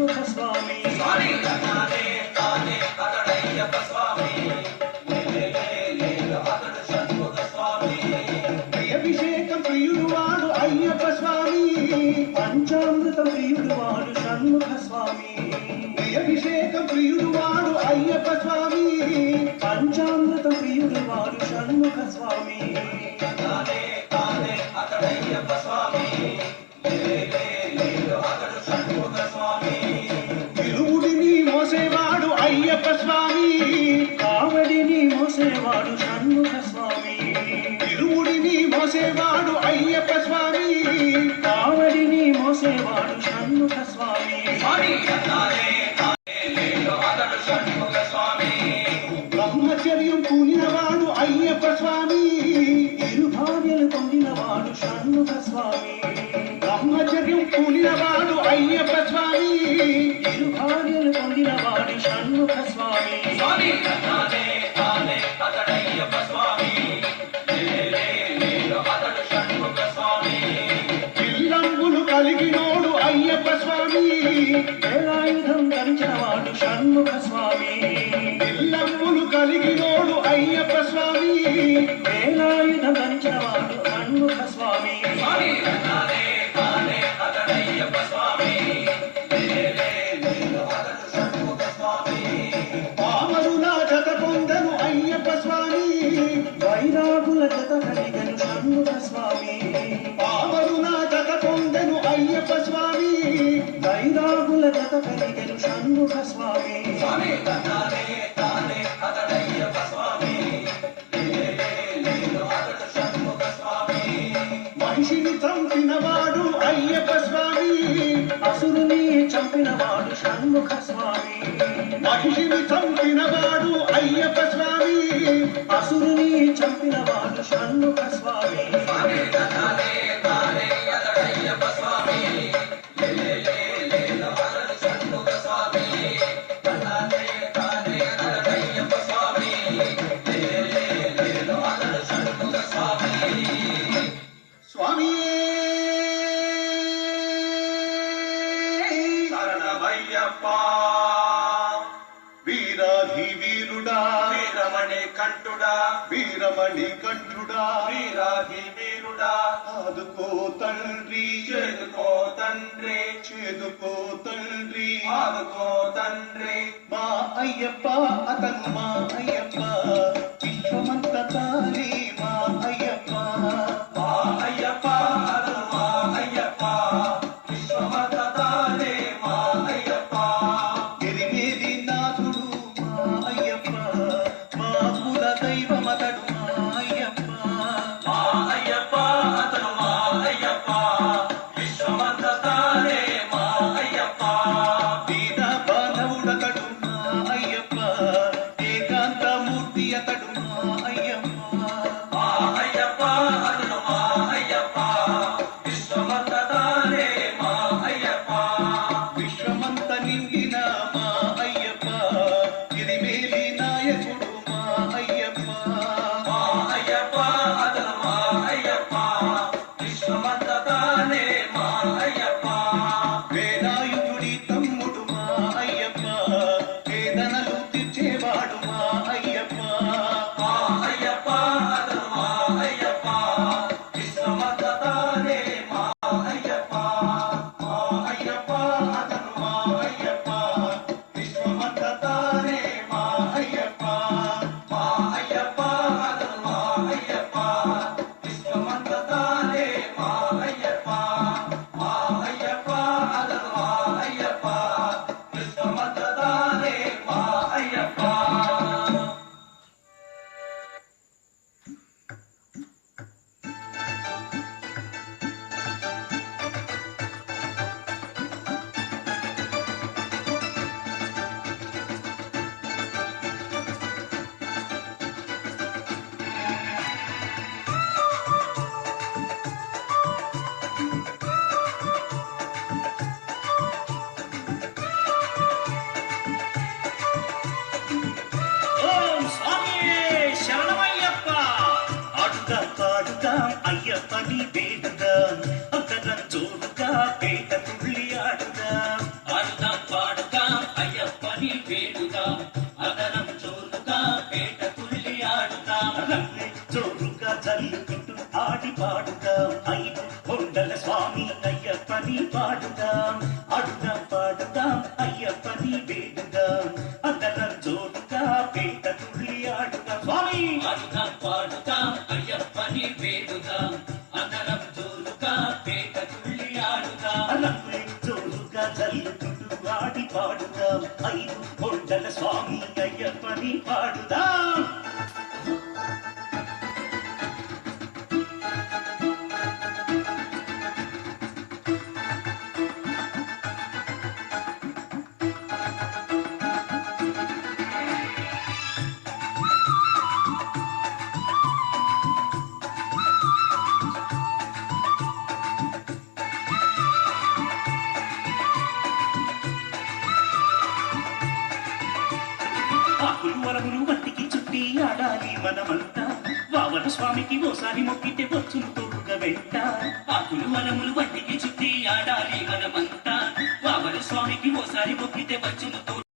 షణ్ముఖ స్వామి. అభిషేకం ప్రియుడు వాడు అయ్యప్ప స్వామి, పంచామృతం ప్రియుడు వాడు షణ్ముఖ స్వామి. అభిషేకం ప్రియుడు వాడు అయ్యప్ప స్వామి, పంచామృతం ప్రియుడు వాడు షణ్ముఖ స్వామి. ఇరువుడిని మోసేవాడు అయ్యప్ప స్వామి, కావడిని మోసేవాడు షణ్ముఖ స్వామి. ఇరువుడిని మోసేవాడు అయ్యప్ప స్వామి, కావడిని మోసేవాడు షణ్ముఖ స్వామి. బ్రహ్మచర్యం పూనినవాడు అయ్యప్ప స్వామి, ఇరు భార్యలు పొందినవాడు షణ్ముఖ స్వామి. బ్రహ్మచర్యం పూనినవాడు అయ్యప్ప స్వామి, ఇరు భార్యలు పొందినవాడు షణ్ముఖ స్వామి. పిల్లంబులు కలిగినోడు అయ్యప్ప స్వామి, వేలాయుధం ధరించినవాడు షణ్ముఖ స్వామి. పిల్లంబులు కలిగినోడు అయ్యప్ప స్వామి, వేలాయుధం ధరించినవాడు షణ్ముఖ స్వామి. పామరుల జత పొందను అయ్యప్ప స్వామి, వైరాగుల జత కలిగను షణ్ముఖ స్వామి. పామరుల జత పొందను అయ్యప్ప స్వామి, వైరాగుల జత కలిగను షణ్ముఖ స్వామి. మహిషిని చంపినవాడు అయ్యప్ప స్వామి, అసురుని చంపినవాడు షణ్ముఖ స్వామి. మహిషిని చంపినవాడు అయ్యప్ప స్వామి, అసురుని చంపినవాడు షణ్ముఖ స్వామి. వీరాధి వీరుడా వీరమణి కంఠుడా, వీరమణి కంఠుడా, వీరాధి వీరుడా, ఆదుకో తండ్రి, చేదుకో తండ్రి, చేదుకో తండ్రి, ఆదుకో తండ్రి. మా అయ్యప్ప అతను మా అయ్యప్ప, విశ్వమంత తానే మా అయ్యప్ప. మా అయ్యప్ప అతను మా అయ్యప్ప, విశ్వమంత తానే మా అయ్యప్ప. ఎరిమేది నాథుడు మా అయ్యప్ప, మా కుల దైవమతడు మా అయ్యప్ప. మా అయ్యప్ప అతను మా అయ్యప్ప, విశ్వమంత తానే మా అయ్యప్ప. దీన బాంధవుడతడు మా అయ్యప్ప, ఏకాంత మూర్తి అతడు మా అయ్యప్ప. పాడుదాం ఆడుదాం పాడుదాం అయ్యప్పని వేడుదాం అందరం జోడుగా పేట తుళ్ళి ఆడుదాం స్వామి ఆడుదాం పాడుదాం అయ్యప్పని వేడుదాం అందరం జోరుగా పేట తుళ్ళి ఆడుదాం రంగులే జోరుగా జల్లుకుంటూ ఆడి పాడుదాం ఐదు కొండల స్వామి అయ్యప్పని పాడుదాం ఆకులు వరములు వంటికి చుట్టి ఆడాలి మనమంతా వామన స్వామికి ఓసారి మొక్కితే వచ్చును తోడుగా వెంట ఆకులు వనములు వంటికి చుట్టి ఆడాలి మనమంతా వామన స్వామికి ఓసారి మొక్కితే వచ్చును